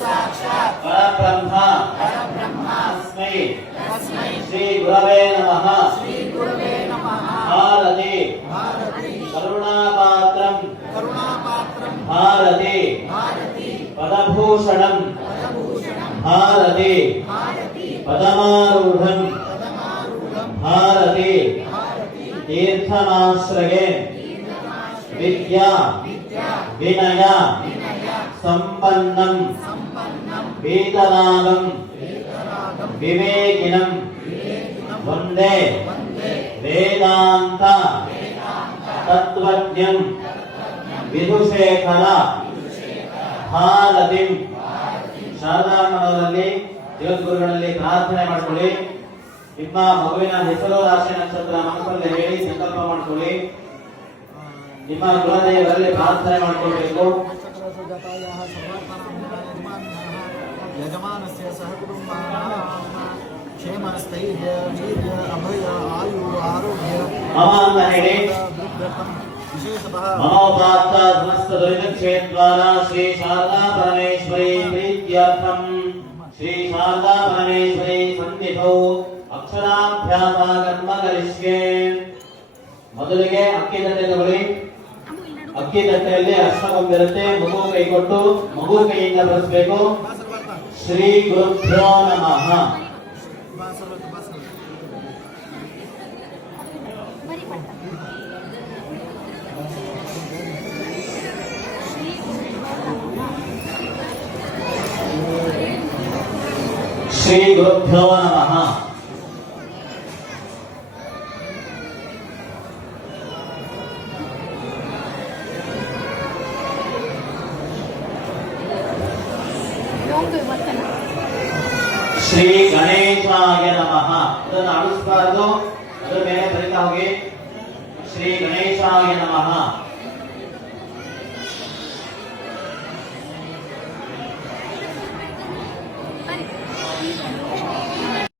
साक्षात् परब्रह्म तस्मै श्री गुरवे नमः भारती करुणापात्रं भारती पदभूषणं भारती पदमारूढं भारती तीर्थमाश्रये विद्या विनय संपन्नं वीतरागं विवेकिनं वन्दे वेदांत तत्त्वज्ञं विदुशेखर ಭಾರತಿಂ ಶಾರದಾಮನವರಲ್ಲಿ ಜಗದ್ಗುರುಗಳಲ್ಲಿ ಪ್ರಾರ್ಥನೆ ಮಾಡಿಕೊಳ್ಳಿ. ನಿಮ್ಮ ಮಗುವಿನ ಹೆಸರು ರಾಶಿ ನಕ್ಷತ್ರ ಮನಸ್ಸಲ್ಲಿ ಹೇಳಿ ಸಂಕಲ್ಪ ಮಾಡಿಕೊಳ್ಳಿ. ನಿಮ್ಮ ಕುಲದೇವರಲ್ಲಿ ಪ್ರಾರ್ಥನೆ ಮಾಡಿಕೊಳ್ಬೇಕು. ಯಜಮಾನಸ್ಯ ಸಹಕುಟುಂಬಾನಾಂ ಕ್ಷೇಮ ಸ್ಥೈರ್ಯ ವೀರ್ಯ ಅಭಯ ಆಯು ಆರೋಗ್ಯ ಮಮ ಅಂತ ಹೇಳಿ. मनोपात्त समस्त दुरितक्षेत्रद्वारा श्री शारदा परमेश्वरी प्रीत्यर्थं श्री शारदा परमेश्वरी सन्निधौ अक्षराभ्यास कर्म करिष्ये. ಮೊದಲಿಗೆ ಅಕ್ಕಿ ತಟ್ಟೆ ತಗೊಳ್ಳಿ. ಅಕ್ಕಿ ತಟ್ಟೆಯಲ್ಲಿ ಅರ್ಶನಗೊಂದಿರುತ್ತೆ. ಮಗು ಕೈ ಕೊಟ್ಟು ಮಗು ಕೈಯಿಂದ ಬರೆಸಬೇಕು. ಶ್ರೀ ಗುರುಭ್ಯೋ ನಮಃ. ಶ್ರೀ ಗುರುಭ್ಯೋ ನಮಃ. ಶ್ರೀ ಗಣೇಶಾಯ ನಮಃ. ಅದನ್ನು ಆಡಿಸಬಾರದು, ಅದರ ಮೇಲೆ ಬರೀತಾ ಹೋಗಿ. ಶ್ರೀ ಗಣೇಶಾಯ ನಮಃ.